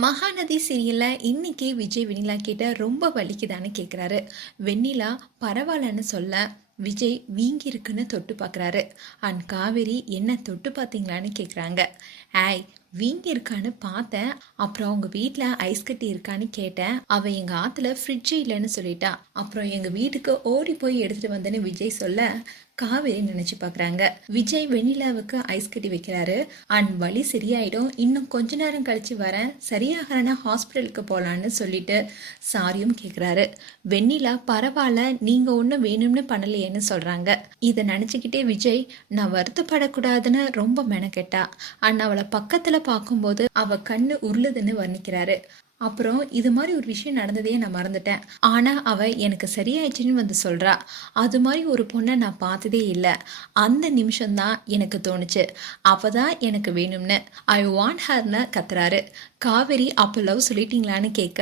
மகாநதி சீரியலில் இன்னைக்கு விஜய் வெண்ணிலா கிட்ட ரொம்ப வலிக்குதான்னு கேட்குறாரு வெண்ணிலா பரவாயில்லன்னு சொல்ல விஜய் வீங்கி இருக்குன்னு தொட்டு பார்க்குறாரு அண்ட் காவேரி என்ன தொட்டு பார்த்தீங்களான்னு கேட்குறாங்க ஆய் வீங்கி இருக்கான்னு பார்த்தேன் அப்புறம் அவங்க வீட்டில் ஐஸ் கட்டி இருக்கான்னு கேட்டேன். அவள் எங்கள் ஆற்றுல ஃப்ரிட்ஜ் இல்லைன்னு சொல்லிட்டா. அப்புறம் எங்கள் வீட்டுக்கு ஓடி போய் எடுத்துகிட்டு வந்தேன்னு விஜய் சொல்ல காவேரி நினச்சி பார்க்குறாங்க விஜய் வெண்ணிலாவுக்கு ஐஸ் கட்டி வைக்கிறாரு. அண்ட் வலி சரியாயிடும். இன்னும் கொஞ்ச நேரம் கழிச்சு வரேன். சரியாகலன்னா ஹாஸ்பிட்டலுக்கு போகலான்னு சொல்லிட்டு சாரியும் கேட்குறாரு வெண்ணிலா பரவாயில்ல நீங்கள் ஒன்றும் வேணும்னு பண்ணலையே. பண்ணலையேன்னு சொல்கிறாங்க இதை நினச்சிக்கிட்டே விஜய் நான் வருத்தப்படக்கூடாதுன்னு ரொம்ப மெனக்கெட்டா. அண்ட் அவளை பக்கத்தில் பார்க்கும்போது அவ கண்ணு உருளுதுன்னு வர்ணிக்கிறாரு. அப்புறம் இது மாதிரி ஒரு விஷயம் நடந்ததே நான் மறந்துட்டேன். ஆனால் அவள் எனக்கு சரியாயிடுச்சுன்னு வந்து சொல்கிறா அது மாதிரி ஒரு பொண்ணை நான் பார்த்ததே இல்லை. அந்த நிமிஷம்தான் எனக்கு தோணுச்சு. அப்போ தான் எனக்கு வேணும்னு. ஐ வாண்ட் ஹர்னு கத்துறாரு. காவேரி அப்போ லவ் சொல்லிட்டீங்களான்னு கேட்க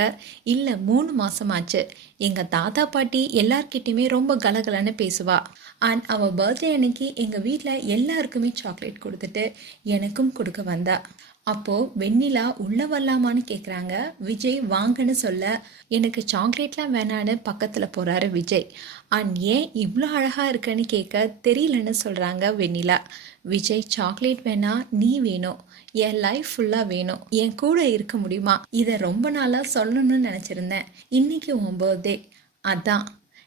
இல்லை மூணு மாதமாச்சு எங்கள் தாத்தா பாட்டி எல்லார்கிட்டையுமே ரொம்ப கலகலன்னு பேசுவா. அண்ட் அவள் பர்த்டே அன்னைக்கு எங்கள் வீட்டில் எல்லாருக்குமே சாக்லேட் கொடுத்துட்டு எனக்கும் கொடுக்க வந்தா. அப்போது வெண்ணிலா உள்ளே வரலாமான்னு கேட்குறாங்க விஜய் வாங்கன்னு சொல்ல. எனக்கு சாக்லேட்லாம் வேணான்னு பக்கத்தில் போகிறாரு விஜய். அண்ட் ஏன் இவ்வளோ அழகாக இருக்குன்னு கேட்க தெரியலன்னு சொல்கிறாங்க வெண்ணிலா. விஜய் சாக்லேட் வேணா நீ வேணும். என் லைஃப் ஃபுல்லாக வேணும். என் கூட இருக்க முடியுமா? இதை ரொம்ப நாளாக சொல்லணும்னு நினச்சிருந்தேன். இன்னைக்கு உன் பர்த்டே அதான்.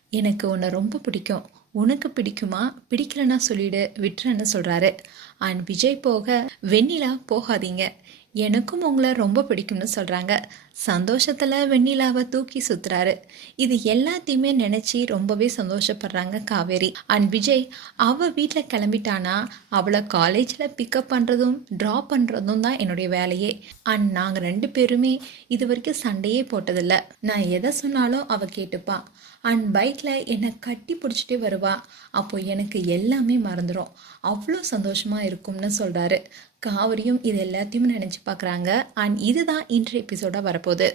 எனக்கு உன்னை ரொம்ப பிடிக்கும். உனக்கு பிடிக்குமா? பிடிக்கலன்னா சொல்லிடு விட்டுறேன்னு சொல்கிறாரு அண்ட் விஜய் போக வெண்ணிலா போகாதீங்க. எனக்கும் உங்களை ரொம்ப பிடிக்கும்னு சொல்கிறாங்க சந்தோஷத்தில் வெண்ணிலாவை தூக்கி சுற்றுறாரு இது எல்லாத்தையுமே நினச்சி ரொம்பவே சந்தோஷப்படுறாங்க காவேரி. அண்ட் விஜய் அவள் வீட்டில் கிளம்பிட்டானா? அவளை காலேஜில் பிக்கப் பண்ணுறதும் ட்ராப் பண்ணுறதும் தான் என்னுடைய வேலையே. அண்ட் நாங்கள் ரெண்டு பேருமே இது வரைக்கும் சண்டையே போட்டதில்ல. நான் எதை சொன்னாலும் அவள் கேட்டுப்பா. அண்ட் பைக்கில் என்னை கட்டி பிடிச்சிட்டே வருவா. அப்போது எனக்கு எல்லாமே மறந்துடும் அவ்வளோ சந்தோஷமாக இருக்கும்னு சொல்கிறாரு காவிரியும் இது எல்லாத்தையும் நினச்சி பார்க்குறாங்க அண்ட் இதுதான் இன்றைய எபிசோடாக வரப்போகுது.